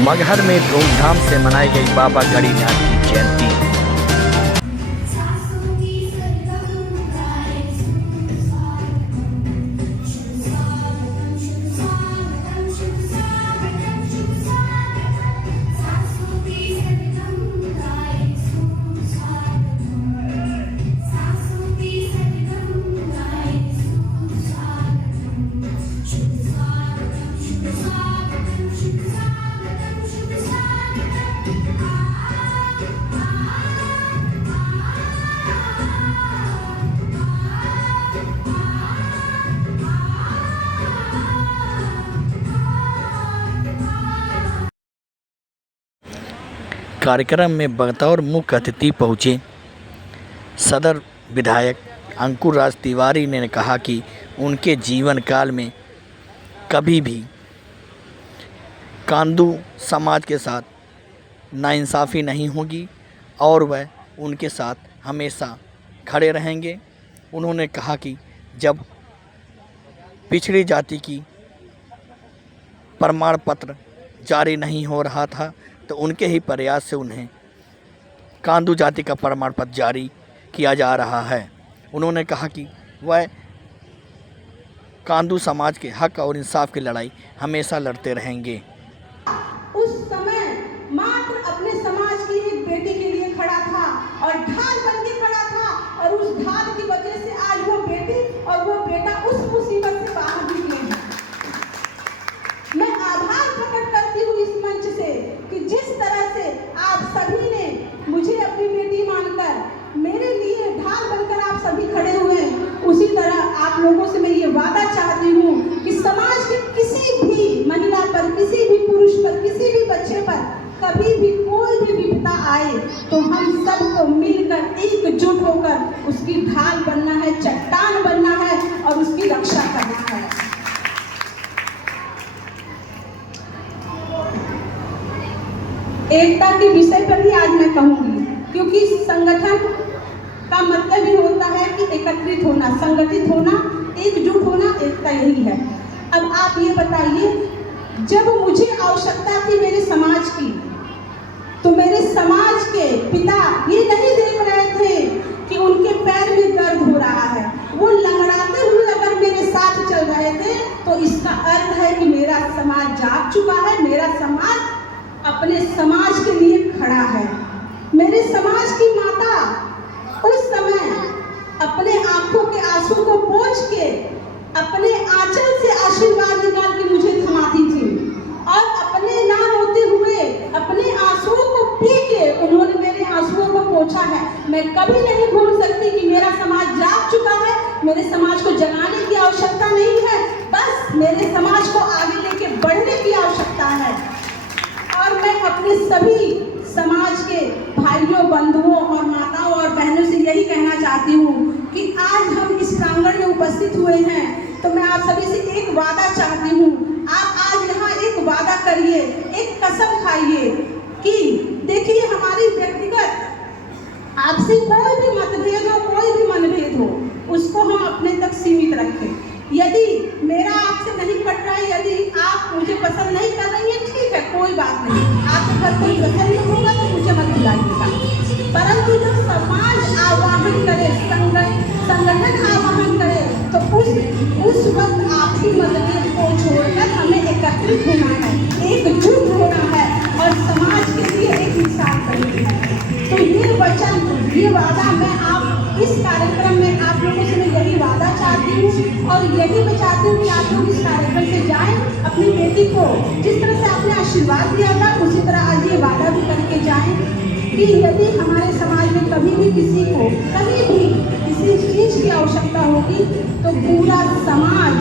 मगहर में धूमधाम से मनाई गई बाबा गणिनाथ की जयंती। कार्यक्रम में बतौर मुख्य अतिथि पहुँचे सदर विधायक अंकुर राज तिवारी ने कहा कि उनके जीवन काल में कभी भी कांदू समाज के साथ नाइंसाफ़ी नहीं होगी और वह उनके साथ हमेशा खड़े रहेंगे। उन्होंने कहा कि जब पिछड़ी जाति की प्रमाण पत्र जारी नहीं हो रहा था तो उनके ही प्रयास से उन्हें कांदू जाति का प्रमाण पत्र जारी किया जा रहा है। उन्होंने कहा कि वह कांदू समाज के हक और इंसाफ की लड़ाई हमेशा लड़ते रहेंगे। उस समय मात्र अपने समाज की एक बेटी के लिए खड़ा था और ढाल बन के खड़ा था और उस ढाल की वजह से आज वो बेटी और वो बेटा उस मुसीबत से बाहर निकले हैं। मैं आभार प्रकट करती हूँ इस मंच से कि जिस तरह से आप सभी ने मुझे अपनी बेटी मानकर मेरे लिए ढाल बनकर आप सभी खड़े हुए हैं, उसी तरह आप लोगों से मैं ये वादा चाहती हूँ कि समाज के किसी भी महिला पर, किसी भी पुरुष पर, किसी भी बच्चे पर कभी भी कोई भी विपदा आए तो हम सबको मिलकर एकजुट होकर उसकी ढाल बनना है, चट्टान बनना है और उसकी रक्षा करना है। एकता के विषय पर भी आज मैं कहूंगी, क्योंकि संगठन का मतलब ही होता है कि एकत्रित होना, संगठित होना, एकजुट होना, एकता यही है। अब आप ये बताइए, जब मुझे आवश्यकता थी मेरे समाज की, तो मेरे समाज के पिता ये नहीं देख रहे थे कि उनके पैर में दर्द हो रहा है, वो लंगड़ाते हुए अगर मेरे साथ चल रहे थे तो इसका अर्थ है कि मेरा समाज जाग चुका है, मेरा समाज अपने समाज के लिए खड़ा है। मेरे समाज की माता उस समय अपने आंखों के आंसू को पोंछ के अपने आंचल से आशीर्वाद निकाल के मुझे थमाती थी और अपने ना रोते हुए अपने आंसुओं को पी के उन्होंने मेरे आंसुओं को पोंछा है। मैं कभी नहीं भूल सकती कि मेरा समाज जाग चुका है, मेरे समाज को जगाने की आवश्यकता नहीं है, बस मेरे समाज को आगे लेके बढ़ने की आवश्यकता है। और मैं अपने सभी समाज के भाइयों, बंधुओं और माताओं और बहनों से यही कहना चाहती हूँ कि आज हम इस प्रांगण में उपस्थित हुए हैं तो मैं आप सभी से एक वादा चाहती हूँ। आप आज यहाँ एक वादा करिए, एक कसम खाइए कि देखिए हमारी व्यक्तिगत आपसे कोई भी मतभेद हो, कोई भी मनभेद हो, उसको हम अपने तक सीमित रखें। यदि मेरा आपसे नहीं पट रहा है, यदि आप मुझे पसंद नहीं कर रही हैं, ठीक है, कोई बात नहीं, आपके घर कोई पसंद नहीं होगा तो मुझे मत बुलाइएगा। परंतु जब समाज आवाहन करे, संगठन आवाहन करे तो उस वक्त आपसी मतभेद को छोड़कर हमें एकत्रित होना है, एकजुट होना है और समाज के लिए एक मिसाल करनी है। तो ये वचन, ये वादा मैं आप इस कार्यक्रम में आप लोगों से मैं यही वादा चाहती हूँ और यही मैं चाहती हूँ कि आप लोग इस कार्यक्रम से जाएं, अपनी बेटी को जिस तरह से आपने आशीर्वाद दिया था उसी तरह आज ये वादा भी करके जाएं कि यदि हमारे समाज में कभी भी किसी को कभी भी किसी चीज़ की आवश्यकता होगी तो पूरा समाज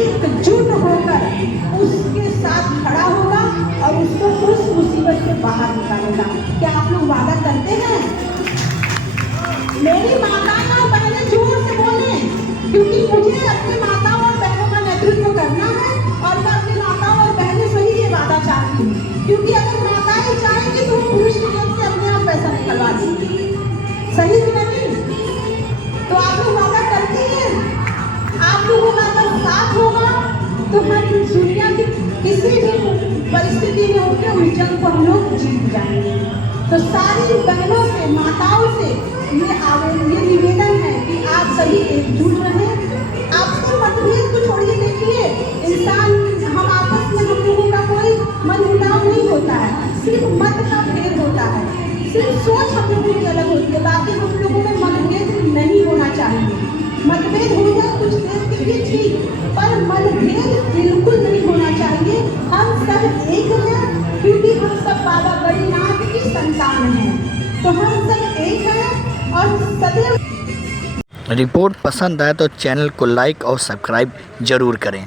एकजुट होकर उसके साथ खड़ा होगा और उसको उस मुसीबत से बाहर निकालेगा। क्या आप लोग वादा करते हैं? मेरी माताएं और बहनें जोर से बोले, क्योंकि मुझे अपनी माताओं और बहनों का नेतृत्व करना है और मैं अपनी माताओं और बहनों से ही ये वादा चाहती हूँ, क्योंकि अगर माताएं चाहेंगी तो पुरुष की जेब से अपने आप पैसा निकलवा देंगी, सही कि नहीं? तो आप लोग वादा करती हैं? आप लोगों का अगर साथ होगा तो हम दुनिया की किसी भी परिस्थिति नहीं होंगे उस जंग को हम लोग जीत जाएंगे। तो सारी बहनों से, माताओं से ये निवेदन है कि आप सभी एकजुट रहें। आपसी मतभेद को छोड़िए। देखिए, इंसान हम आपस में हम लोगों का कोई मनमुटाव नहीं होता है, सिर्फ मत का भेद होता है, सिर्फ सोच हम लोगों की अलग होती है। बाकी हम लोगों में मतभेद नहीं होना चाहिए। मतभेद हो जाए कुछ देर के लिए ठीक, पर मतभेद बिल्कुल नहीं होना चाहिए। हम सब एक हैं, क्योंकि हम सब बाबा गणिनाथ की संतान हैं। तो हम सब एक हैं और सदैव। रिपोर्ट पसंद आए तो चैनल को लाइक और सब्सक्राइब जरूर करें।